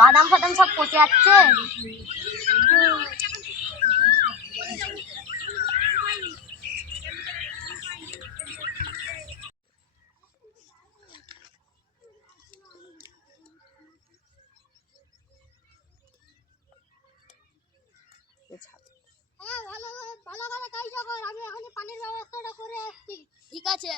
বাদাম ফাদাম সব পচে যাচ্ছে। ভালো করে কাজটা কর, আমি এখন পানির ব্যবস্থাটা করে আসছি। ঠিক আছে।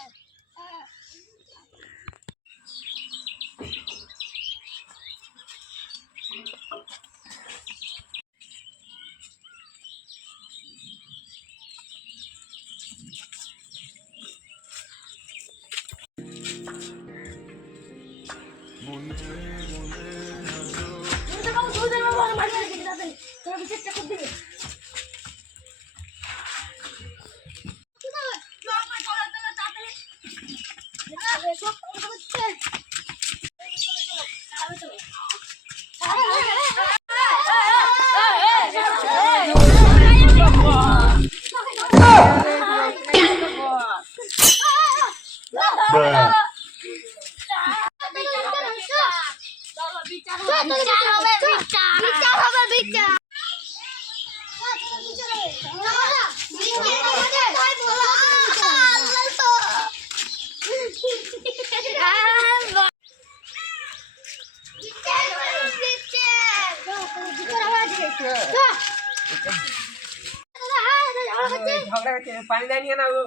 पानी जानिए ना वो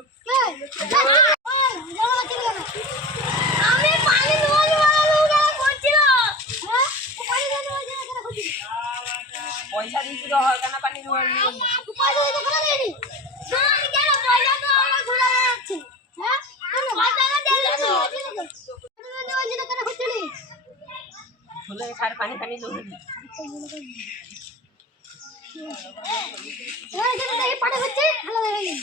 पैसा दी तो है करना पानी धोने खुले सारे पानी पानी धोने পাটা হচ্ছে ভালো লাগে।